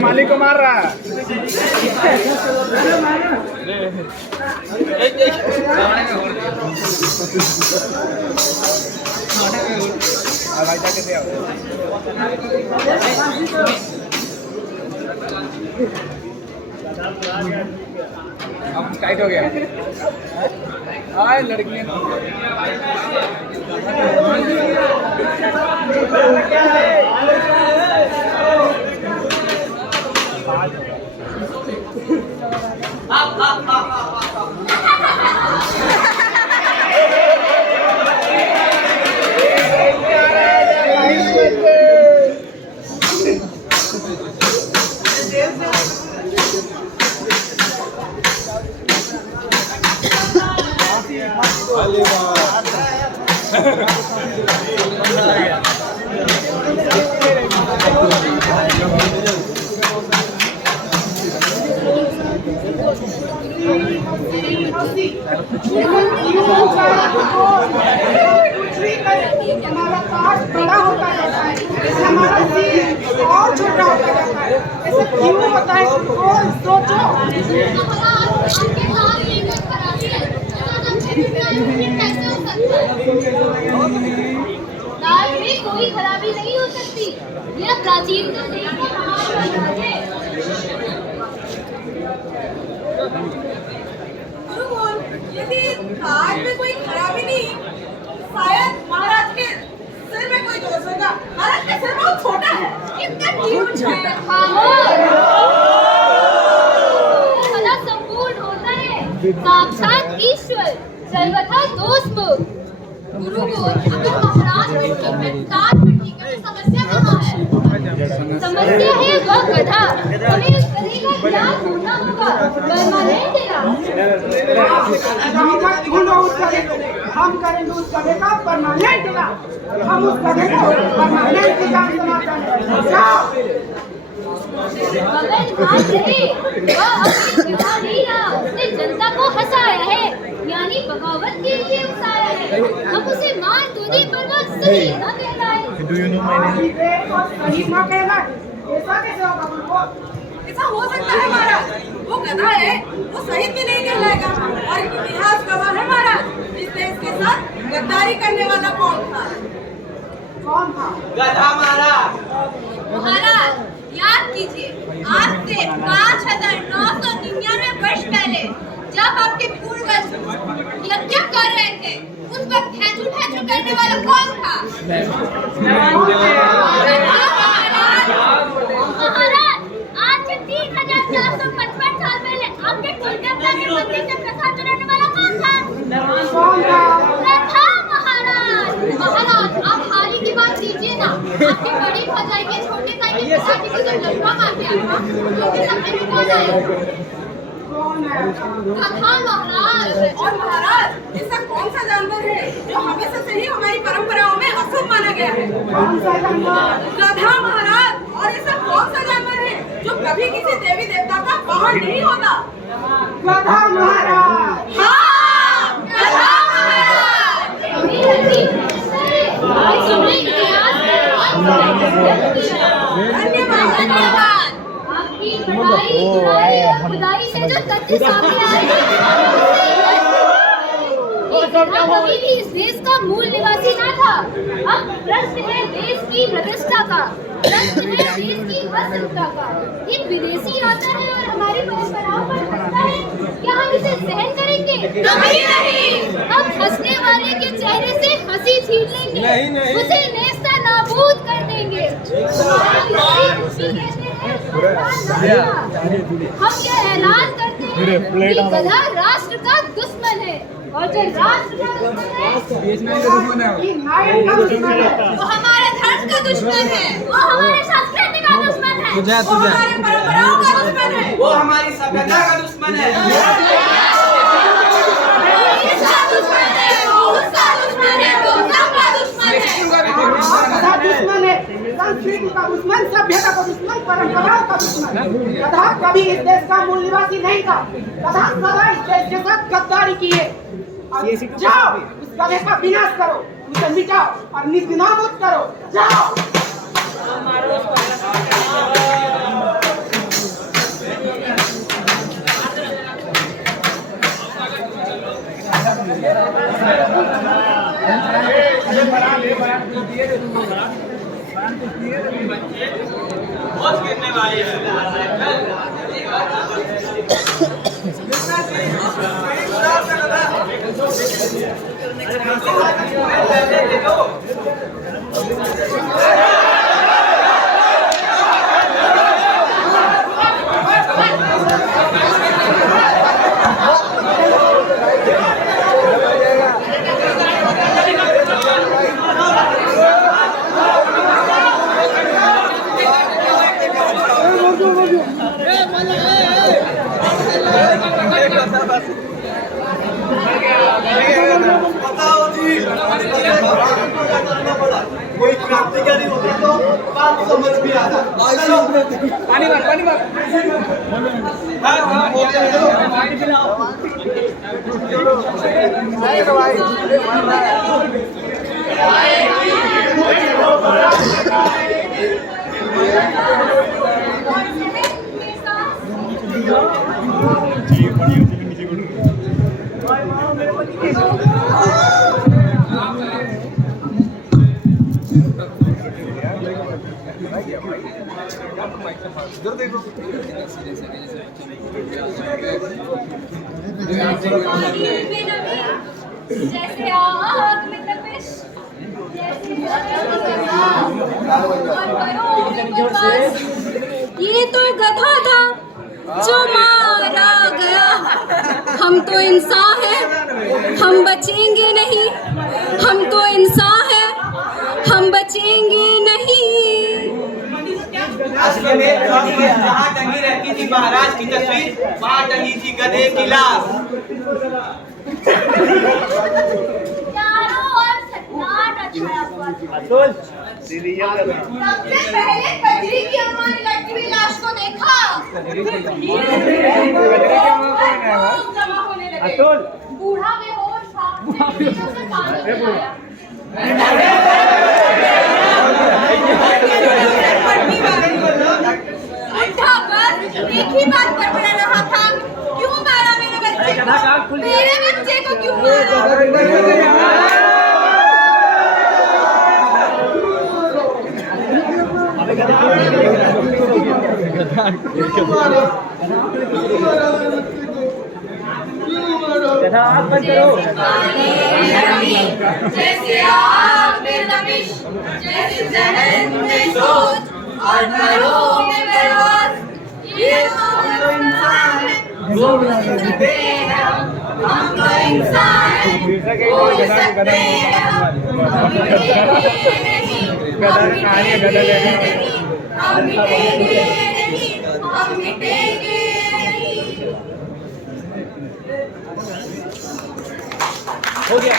मालिक को मार रहा है। अब टाइट हो गया। लड़की हमारा कास्ट बड़ा होता जाता है, हमारा दिल और छोटा होता जाता है। ऐसा क्यों होता है? कौन सोचो। दाल में कोई खराबी नहीं हो सकती। यह प्राचीनतम देश का महाराज है। यदि दाल में कोई खराबी नहीं, शायद महाराज के सिर में कोई दोष होगा। महाराज का सिर बहुत छोटा है। कितना क्यूट है। बड़ा संपूर्ण होता है। साक्षात ईश्वर सर्वथा दोषमुक्त। गुरु को अगर महाराज में ताज मिट्टी का तो समस्या कहाँ है? समस्या है वह गधा। हमें उस गधे का ज्ञान होना होगा। परमानेंट हम करेंगे उस गधे का परमानेंट इलाज। हम उस गधे को परमानेंट जान समाधान मगर ध्यान रहे, वह अपनी गधा नहीं रहा। उसने जनता को हंसाया है, यानी बगावत के लिए उकसाया है। हम उसे मान तो दे पर वह सही न कहलाए। सही न कहलाए, ऐसा कैसे होगा? ऐसा हो सकता है महाराज? वो गधा है, वो शहीद भी नहीं कहलाएगा। और इतिहास गवाह है महाराज, इस देश के साथ गद्दारी करने वाला कौन था? कौन था? गधा महाराज। महाराज याद कीजिए, आज से 5999 वर्ष पहले जब आपके पूर्वज यज्ञ कर रहे थे, उस वक्त ठैचू ठैचू करने वाला कौन था? महाराज आज से 3455 साल पहले आपके कुलदेवता के मंदिर से प्रसाद चढ़ाने वाला कौन था? गधा महाराज। महाराज आप हाल ही की बात कीजिए ना। आपकी बड़ी भौजाई के छोटे भाई के पिताजी को जब लड़का मार दिया था, उनके सपने में कौन आया? गधा महाराज। और महाराज ऐसा कौन सा जानवर है जो हमेशा से ही हमारी परंपराओं में अशुभ माना गया है? कौन सा जानवर? गधा महाराज। और ऐसा कौन सा जानवर है जो कभी किसी देवी देवता का वाहन नहीं होता? गधा महाराज। हाँ, गधा महाराज। धन्यवाद। आपकी पढ़ाई जुड़ाई और खुदाई से जो तथ्य सामने आए हैं, कभी भी इस देश का मूल निवासी ना था। अब प्रश्न है देश की प्रतिष्ठा का, प्रश्न है देश की अस्मिता का। एक विदेशी आता है और हमारी परंपराओं पर हंसता है, क्या हम इसे सहन करेंगे? कभी नहीं। हम हंसने वाले के चेहरे से हंसी छीन लेंगे, उसे नेस्ता नाबूद कर देंगे। हम ये ऐलान करते हैं कि गधा राष्ट्र का दुश्मन है, और जो राष्ट्र का दुश्मन है वो हमारे धर्म का दुश्मन है, वो हमारे संस्कृति का दुश्मन है, वो हमारी परंपराओं का दुश्मन है, वो हमारी सभ्यता का दुश्मन है। इसका दुश्मन है, उसका दुश्मन है, वो सबका दुश्मन है। दुश्मन है, संस्कृति का दुश्मन, सभ्यता का दुश्मन, परंपराओं का दुश्मन। गधा कभी इस देश का मूल निवासी नहीं था। गधा सदा इस देश के साथ गद्दारी की है। अब जाओ उस गधे का विनाश करो, उसे मिटाओ और निस्नाबूद करो। जाओ। बहुत गिरने वाली है। बताओ जी, कोई क्रांतिकारी होता तो बात समझ भी आता। पानी भर हाँ हो गया चलो। जैसे आग में तपिश, जैसे ये तो गधा था जो मारा गया। हम तो इंसान हैं, हम बचेंगे नहीं। हम तो इंसान हैं, हम बचेंगे नहीं। असली में जहाँ टंगी रहती थी महाराज की तस्वीर, वहाँ टंगी थी गधे की लाश। चारों ओर सन्नाटा छाया हुआ था। सबसे पहले कजरी की हमारी लटकी हुई लाश को देखा। लोग जमा होने लगे। बूढ़ा बेहोश था, पीछे से पानी पिलाया। बुढ़ा बस एक ही बात पर पड़ रहा था, क्यों मारा मेरे बच्चे को? मेरे बच्चे को क्यों मारा? जैसे आग में तपिश, जैसे जहन में सोच और घरों में बरसात। ये तो इंसान है, हो सकते हैं हम तो इंसान हैं, हो सकते हैं हम मिटेंगे नहीं, हम मिटेंगे नहीं, हम मिटेंगे नहीं, हम मिटेंगे नहीं। हो गया।